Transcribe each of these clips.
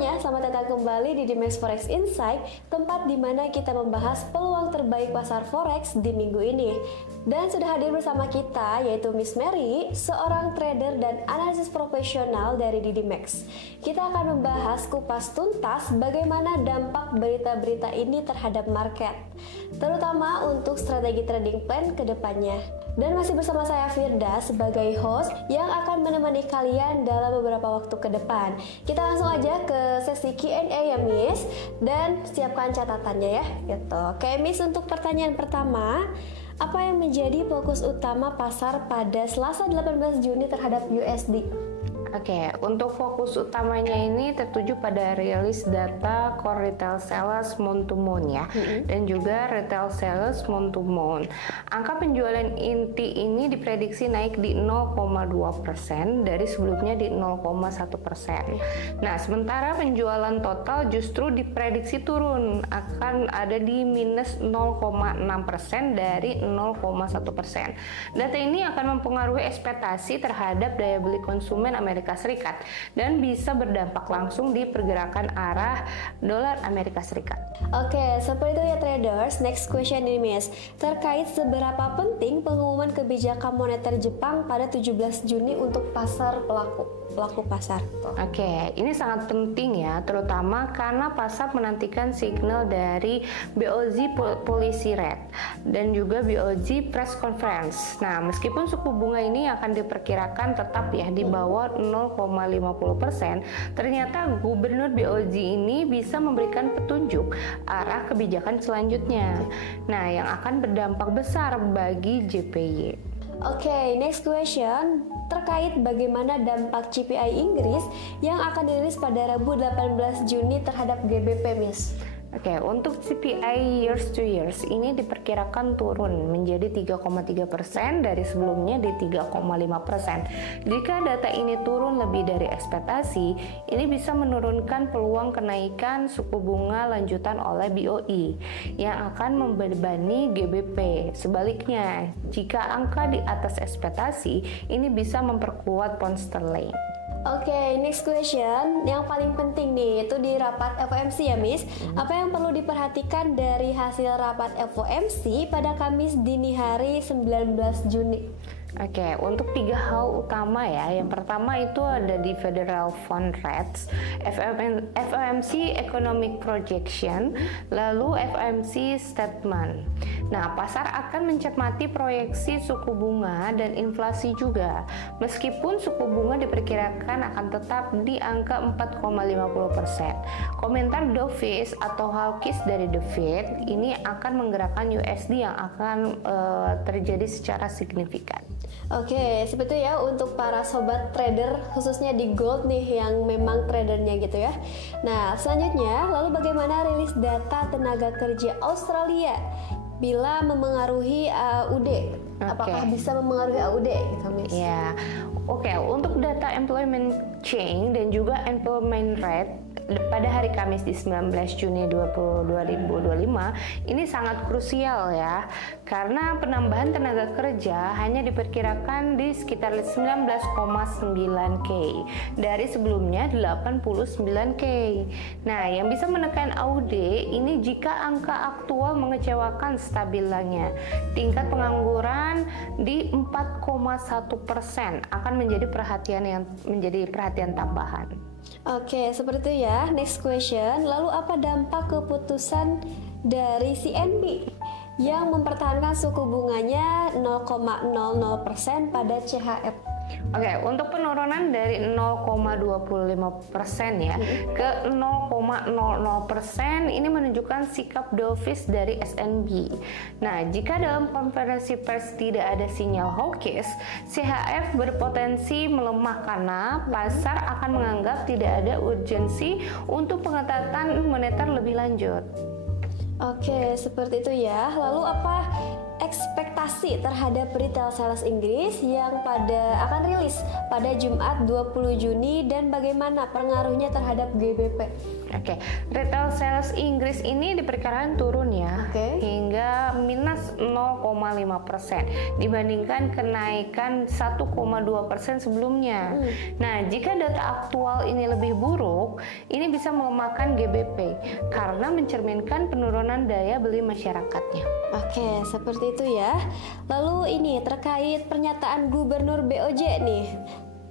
semuanya, selamat datang kembali di Dimex Forex Insight, tempat di mana kita membahas peluang terbaik pasar forex di minggu ini. Dan sudah hadir bersama kita yaitu Miss Mary, seorang trader dan analisis profesional dari Dimex. Kita akan membahas kupas tuntas bagaimana dampak berita-berita ini terhadap market, terutama untuk strategi trading plan ke depannya. Dan masih bersama saya Firda sebagai host yang akan menemani kalian dalam beberapa waktu ke depan. Kita langsung aja ke sesi Q&A ya Miss, dan siapkan catatannya ya gitu. Oke Miss, untuk pertanyaan pertama, apa yang menjadi fokus utama pasar pada Selasa 18 Juni terhadap USD? Oke, untuk fokus utamanya ini tertuju pada rilis data core retail sales month to month ya, dan juga retail sales month to month. Angka penjualan inti ini diprediksi naik di 0,2% dari sebelumnya di 0,1%. Nah, sementara penjualan total justru diprediksi turun, akan ada di minus 0,6% dari 0,1%. Data ini akan mempengaruhi ekspektasi terhadap daya beli konsumen Amerika Serikat dan bisa berdampak langsung di pergerakan arah dolar Amerika Serikat. Oke, seperti itu ya traders. Next question ini Miss, terkait seberapa penting pengumuman kebijakan moneter Jepang pada 17 Juni untuk pasar pelaku pasar. Oke, ini sangat penting ya, terutama karena pasar menantikan signal dari BOJ policy rate dan juga BOJ press conference. Nah, meskipun suku bunga ini akan diperkirakan tetap ya di bawah 0,50%, ternyata gubernur BOJ ini bisa memberikan petunjuk arah kebijakan selanjutnya. Nah, yang akan berdampak besar bagi JPY. Oke, next question terkait bagaimana dampak CPI Inggris yang akan dirilis pada Rabu 18 Juni terhadap GBP, Miss. Oke, untuk CPI years to years ini diperkirakan turun menjadi 3,3% dari sebelumnya di 3,5%. Jika data ini turun lebih dari ekspektasi, ini bisa menurunkan peluang kenaikan suku bunga lanjutan oleh BOE yang akan membebani GBP. Sebaliknya, jika angka di atas ekspektasi, ini bisa memperkuat pound sterling. Oke, next question yang paling penting nih itu di rapat FOMC ya Miss. Apa yang perlu diperhatikan dari hasil rapat FOMC pada Kamis dini hari 19 Juni? Oke, untuk 3 hal utama ya. Yang pertama itu ada di Federal Fund Rates, FOMC Economic Projection, lalu FOMC Statement. Nah, pasar akan mencermati proyeksi suku bunga dan inflasi juga. Meskipun suku bunga diperkirakan akan tetap di angka 4,50%. Komentar dovish atau hawkish dari The Fed ini akan menggerakkan USD yang akan terjadi secara signifikan. Oke, seperti itu ya untuk para sobat trader khususnya di gold nih yang memang tradernya gitu ya. Nah, selanjutnya lalu bagaimana rilis data tenaga kerja Australia bila memengaruhi AUD? Apakah bisa memengaruhi AUD gitu, Miss? Ya, oke. Untuk data employment change dan juga employment rate pada hari Kamis di 19 Juni 2025 ini sangat krusial ya, karena penambahan tenaga kerja hanya diperkirakan di sekitar 19,9K dari sebelumnya 89K. Nah, yang bisa menekan AUD ini jika angka aktual mengecewakan stabilannya. Tingkat pengangguran di 4,1% akan menjadi perhatian tambahan. Oke, seperti itu ya. Next question. Lalu apa dampak keputusan dari CNB yang mempertahankan suku bunganya 0,00% pada CHF? Oke, untuk penurunan dari 0,25% ya ke 0,00% ini menunjukkan sikap dovish dari SNB. Nah, jika dalam konferensi pers tidak ada sinyal hawkish, CHF berpotensi melemah karena pasar akan menganggap tidak ada urgensi untuk pengetatan moneter lebih lanjut. Oke, seperti itu ya. Lalu apa ekspektasi terhadap retail sales Inggris yang akan rilis pada Jumat 20 Juni dan bagaimana pengaruhnya terhadap GBP? Oke, retail sales Inggris ini diperkirakan turun ya, hingga minus 0,5% dibandingkan kenaikan 1,2% sebelumnya. Nah, jika data aktual ini lebih buruk, ini bisa melemahkan GBP karena mencerminkan penurunan daya beli masyarakatnya. Oke, seperti itu ya. Lalu ini terkait pernyataan Gubernur BOJ nih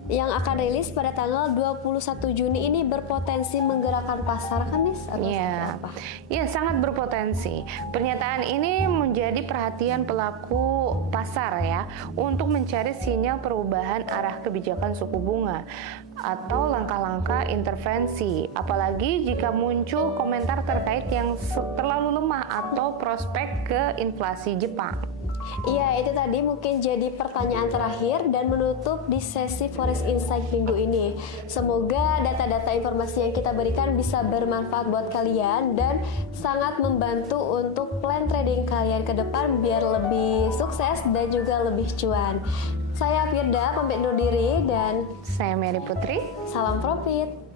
yang akan rilis pada tanggal 21 Juni ini berpotensi menggerakkan pasar kan, Miss? Iya, sangat berpotensi. Pernyataan ini menjadi perhatian pelaku pasar ya untuk mencari sinyal perubahan arah kebijakan suku bunga atau langkah-langkah intervensi, apalagi jika muncul komentar terkait yang terlalu lemah atau prospek ke inflasi Jepang. Iya, itu tadi mungkin jadi pertanyaan terakhir dan menutup di sesi Forex Insight minggu ini. Semoga data-data informasi yang kita berikan bisa bermanfaat buat kalian dan sangat membantu untuk plan trading kalian ke depan biar lebih sukses dan juga lebih cuan. Saya Firda pamit undur diri dan saya Mary Putri. Salam profit.